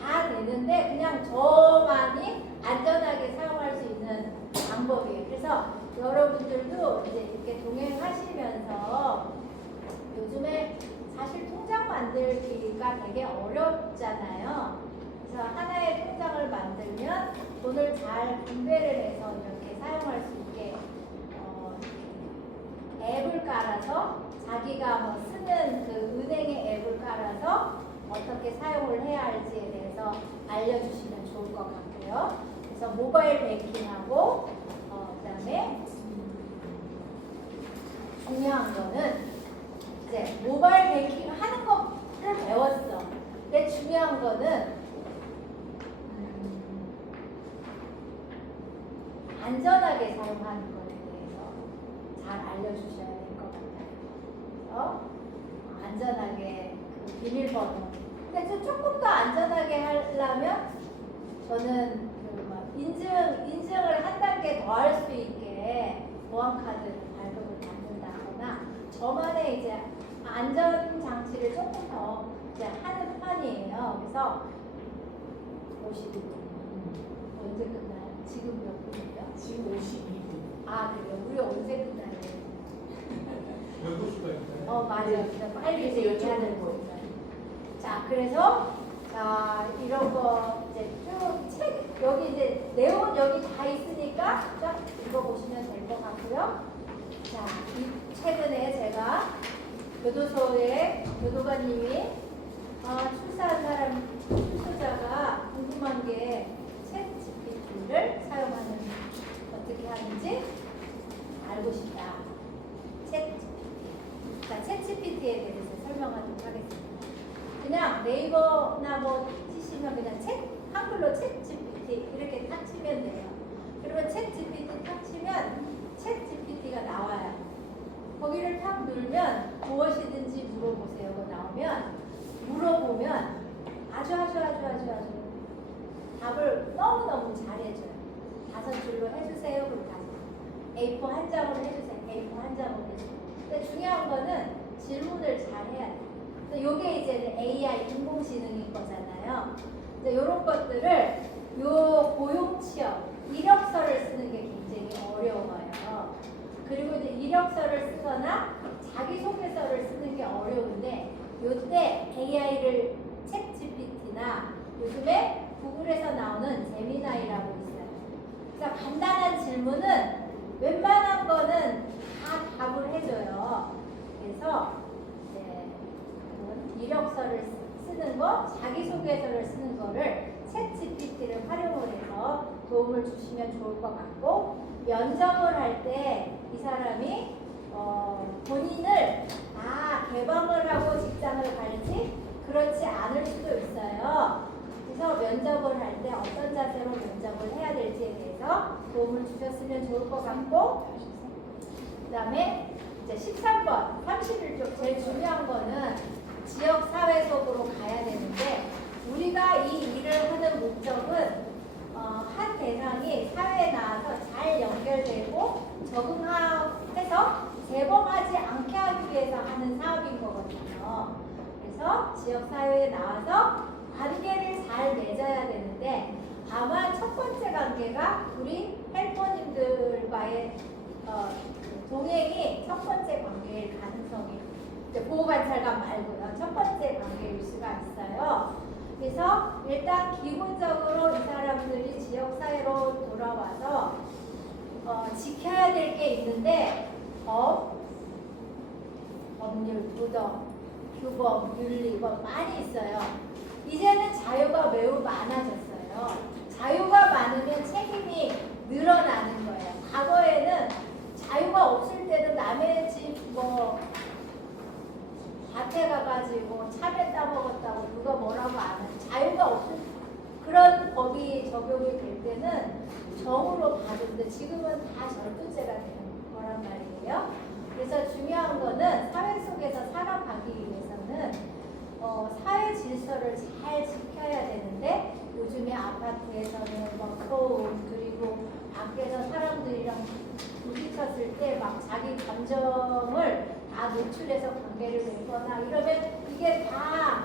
다 되는데 그냥 저만이 안전하게 사용할 수 있는 방법이에요. 그래서 여러분들도 이제 이렇게 동행하시면서, 요즘에 사실 통장 만들기가 되게 어렵잖아요. 그래서 하나의 통장을 만들면 돈을 잘 분배를 해서 이렇게 사용할 수 있게 앱을 깔아서, 자기가 뭐 쓰는 그 은행의 앱을 깔아서 어떻게 사용을 해야 할지에 대해서 알려주시면 좋을 것 같고요. 그래서 모바일 뱅킹하고 그다음에 중요한 거는 이제 모바일 뱅킹 하는 거를 배웠어. 근데 중요한 거는 안전하게 사용하는 것에 대해서 잘 알려주셔야 될 것 같아요. 그래서 안전하게 그 비밀번호. 근데 조금 더 안전하게 하려면 저는 인증을 한 단계 더 할 수 있게 보안카드 발급을 받는다거나 저만의 이제 안전 장치를 조금 더 이제 하는 편이에요. 그래서 52분 언제 끝나요? 지금 몇 분이요? 지금 52분. 아 그래요? 우리 언제 끝나요? 12시가 있어요. 맞아요. 그래서 빨리 이제 얘기하는 거니까. 자, 그래서 자 이런 거 이제 쭉 책 여기 이제 내용 여기 다 있으니까 쫙 읽어보시면 될 것 같고요. 자, 이 최근에 제가 교도소에 교도관님이 출소한 사람 출소자가 궁금한 게 챗GPT를 사용하는 어떻게 하는지 알고 싶다. 챗GPT. 자, 챗GPT에 대해서 설명하도록 하겠습니다. 그냥 네이버나 뭐 치시면 그냥 한글로 챗GPT 이렇게 딱 치면 돼요. 그러면 챗GPT 딱 치면 챗GPT가 나와요. 거기를 탁 누르면 무엇이든지 물어보세요가 나오면 물어보면 아주 답을 너무너무 잘해줘요. 5줄로 해주세요. 그럼 5. A4 한 장으로 해주세요. A4 한 장으로 해주세요. 근데 중요한 거는 질문을 잘 해야 돼요. 요게 이제 AI 인공지능인 거잖아요. 이제 요런 것들을 요 고용취업 이력서를 쓰는 게 굉장히 어려워요. 그리고 이제 이력서를 쓰거나 자기소개서를 쓰는 게 어려운데 요때 AI를 챗GPT나 요즘에 구글에서 나오는 제미나이라고 있어요. 그래서 간단한 질문은 웬만한 거는 답을 해줘요. 그래서 이력서를 쓰는 거, 자기소개서를 쓰는 거를 챗 GPT를 활용을 해서 도움을 주시면 좋을 것 같고, 면접을 할 때 이 사람이 본인을 개방을 하고 직장을 갈지 그렇지 않을 수도 있어요. 그래서 면접을 할 때 어떤 자세로 면접을 해야 될지에 대해서 도움을 주셨으면 좋을 것 같고, 그 다음에 이제 13번 31쪽 제일 중요한 거는 지역 사회 속으로 가야 되는데, 우리가 이 일을 하는 목적은 한 대상이 사회에 나와서 잘 연결되고 적응해서 재범하지 않게 하기 위해서 하는 사업인 거거든요. 그래서 지역 사회에 나와서 관계를 잘 맺어야 되는데, 아마 첫 번째 관계가 우리 헬퍼님들과의 동행이 첫 번째 관계일 가능성이, 보호관찰관 말고요, 첫 번째 관계일 수가 있어요. 그래서 일단 기본적으로 이 사람들이 지역사회로 돌아와서 지켜야 될 게 있는데, 법률, 도덕, 규범, 윤리 많이 있어요. 이제는 자유가 매우 많아졌어요. 자유가 많으면 책임이 늘어나는 거예요. 과거에는 자유가 없을 때는 남의 집 밭에 가가지고 참외 따먹었다고 누가 뭐라고 안 하는, 자유가 없을 그런 법이 적용이 될 때는 정으로 받은데, 지금은 다 절도죄가 되는 거란 말이에요. 그래서 중요한 거는 사회 속에서 살아가기 위해서는 사회 질서를 잘 지켜야 되는데, 요즘에 아파트에서는 소음, 그리고 밖에서 사람들이랑 부딪혔을 때 막 자기 감정을 다 노출해서 관계를 맺거나 이러면 이게 다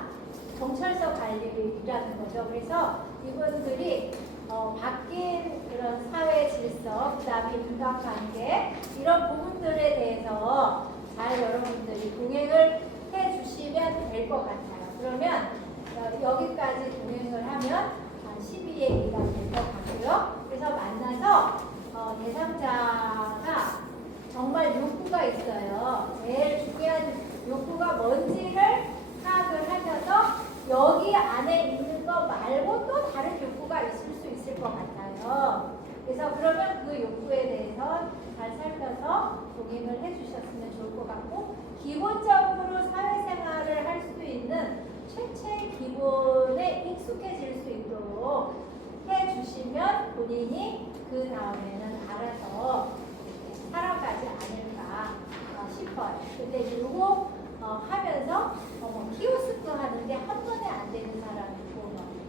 경찰서 관리라는 거죠. 그래서 이분들이 바뀐 그런 사회 질서, 그 다음에 인간관계 이런 부분들에 대해서 잘 여러분들이 동행을 해주시면 될 것 같아요. 그러면 여기까지 동행을 하면 한 12얘기가 될 것 같고요. 그래서 만나서 대상자가 정말 욕구가 있어요. 제일 중요한 욕구가 뭔지를 파악을 하셔서 여기 안에 있는 거 말고 또 다른 욕구가 있을 수 있을 것 같아요. 그래서 그러면 그 욕구에 대해서 잘 살펴서 동행을 해주셨으면 좋을 것 같고, 기본적으로 사회생활을 할 수 있는 최초의 기본에 익숙해질 수 있도록 해주시면 본인이 그 다음에는 알아서 살아가지 않을까 싶어요. 근데 이거 하면서 키오스크 하는데 한 번에 안 되는 사람 있고,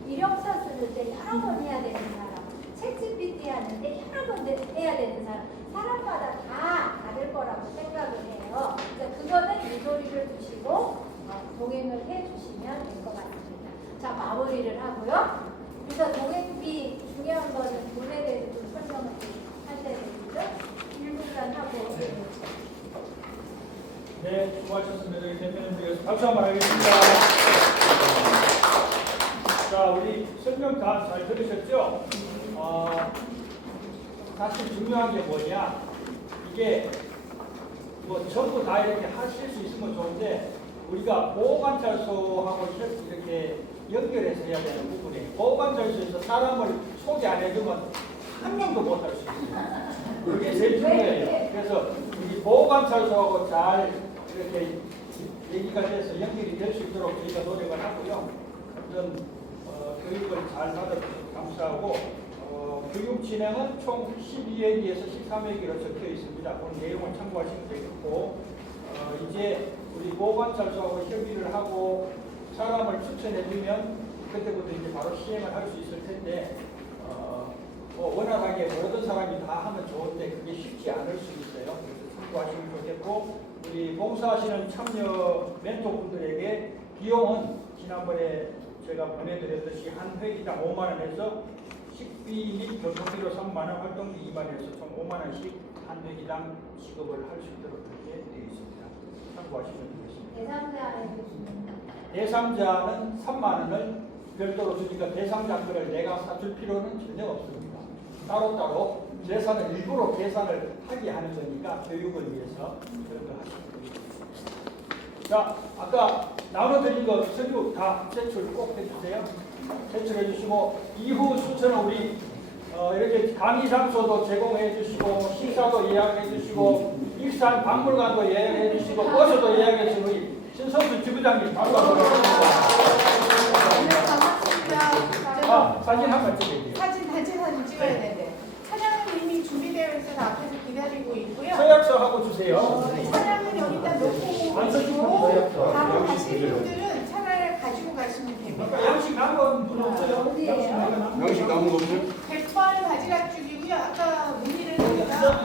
이력서 쓰는 때 여러 번 해야 되는 사람, 챗 GPT 하는데 여러 번 해야 되는 사람마다 다 다를 거라고 생각을 해요. 그래서 그거는 유도리를 두시고 동행을 해주시면 될 것 같습니다. 자, 마무리를 하고요. 그래서 동행비 중요한 거는 돈에 대해서 좀 설명을 하셔야 되겠죠? 1분간 하고. 네, 수고하셨습니다. 여기 대표님들께서 박수 한번 하겠습니다. 자, 우리 설명 다 잘 들으셨죠? 사실 중요한 게 뭐냐? 이게 전부 다 이렇게 하실 수 있으면 좋은데, 우리가 보호관찰소하고 이렇게 연결해서 해야 되는 부분이, 보호관찰소에서 사람을 소개 안 해주면 한 명도 못 할 수 있어요. 그게 제일 중요해요. 그래서 이 보호관찰소하고 잘 이렇게 얘기가 돼서 연결이 될 수 있도록 저희가 노력을 하고요. 어떤 교육을 잘 받아주셔서 감사하고, 교육 진행은 총 12회기에서 13회기로 적혀 있습니다. 그 내용을 참고하시면 되겠고, 이제 우리 보호관찰소하고 협의를 하고 사람을 추천해주면 그때부터 이제 바로 시행을 할 수 있을 텐데, 원활하게 모든 사람이 다 하면 좋은데 그게 쉽지 않을 수 있어요. 그래서 참고하시면 좋겠고, 우리 봉사하시는 참여 멘토분들에게 비용은 지난번에 제가 보내드렸듯이 한 회기당 5만 원에서 식비 및 교통비로 3만 원, 활동비 2만 원에서 총 5만 원씩 한 회기당 지급을 할 수 있도록 그렇게 되어 있습니다. 참고하시면 되겠습니다. 대상자는 3만 원을 별도로 주니까 대상자 거를 내가 사줄 필요는 전혀 없습니다. 따로따로 예산을 일부러 계산을 하게 하는 거니까 교육을 위해서 그런 거 하시면 되겠습니다. 자, 아까 나눠드린 거 서류 다 제출 꼭 해주세요. 제출해 주시고 이후 수천은 우리 이렇게 강의 장소도 제공해 주시고 식사도 예약해 주시고 일산 박물관도 예약해 주시고 버스도 예약해 주시고 우리 신성수 지부장님 바로 반갑습니다. 사진 한 번 찍을게요. 사진 단체 사진 찍어야 되는데 차량은 이미 준비되어 있어서 앞에서 기다리고 있고요. 서약서 하고 주세요. 차량은 여기다 놓고 오시고 바로 가실 분들은 차량을 가지고 가시면 됩니다. 아까 양식 남은 분 없어요? 어디예요? 양식 남은 거. 양식 남은 거 없어요? 100번 바지락 죽이고요. 아까 문의를 드리다